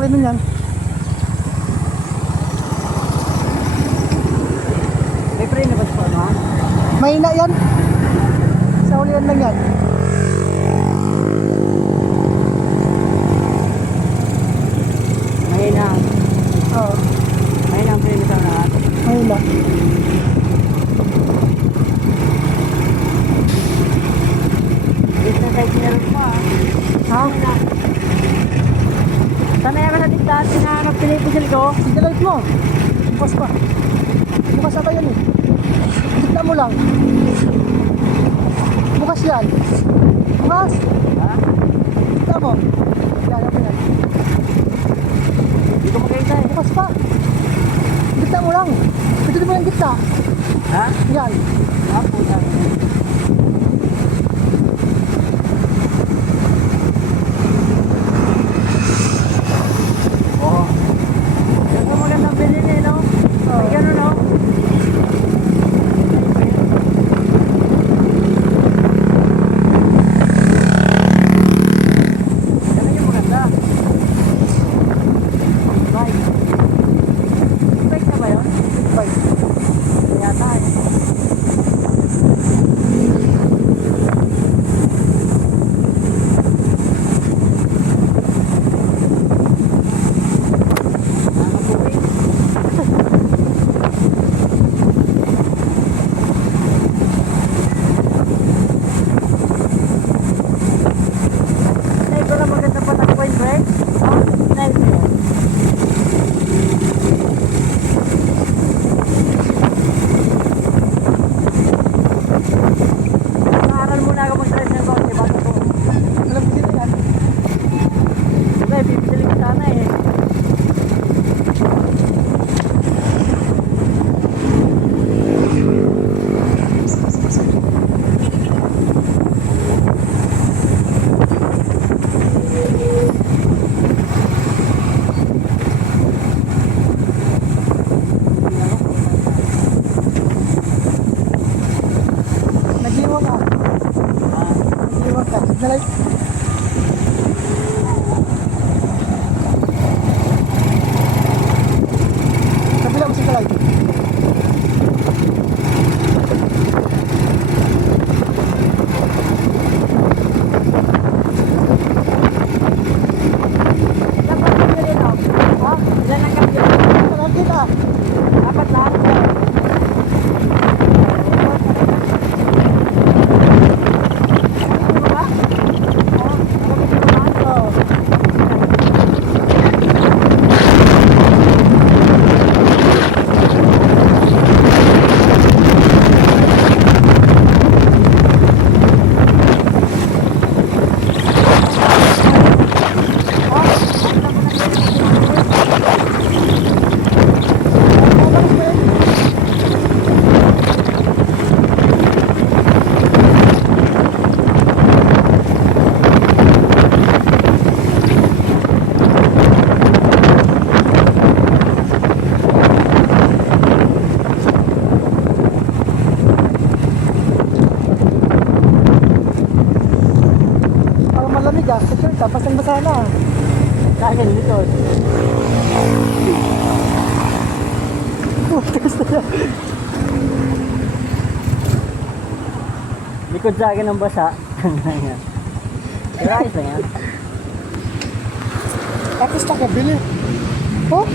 preno niyan. May preno ba sa ano ha? Mahina yan. Sa ulian lang yan. Mahina. Oo, Mahina ang preno sa lahat. mahina. Dito na tayo sinarap mo ha. Ha? Sanay ka na din dati na nagpilipisil ko. Sige light mo. Bukas pa. Bukas ata yan eh. Tignan mo lang. Bukas yan. Bukas. Ha? Tignan mo. Yan, yan. Hindi ko makita eh. Bukas pa. Gitna mo lang. Tignan mo yung gitna. Ha? Yan. Ah, puta. Oo. Yan ang magandang bilhin eh, no? May gano'n, no? Ganun yung maganda. Bike. Bike na ba yun? Bye. Yata eh. Naaral muna ako mag-drive ng kotse bago ko. Alam ko sino yan. Diba, bibili ko sana eh. Nag-iwan ka. Nag-iwan ka. Signal light. Kabila mo signal light. Dapat bibili no? Ha? Ilan ang kapyo? Walang kita. Dapat lahat ko. Oo. Parang malamig ah. Sa shirt ah. Basang-basa na. Kakin likod. Putas na yan. Likod sa akin ng basa. Pero ayos lang yan. Tapos nakabili. Oh?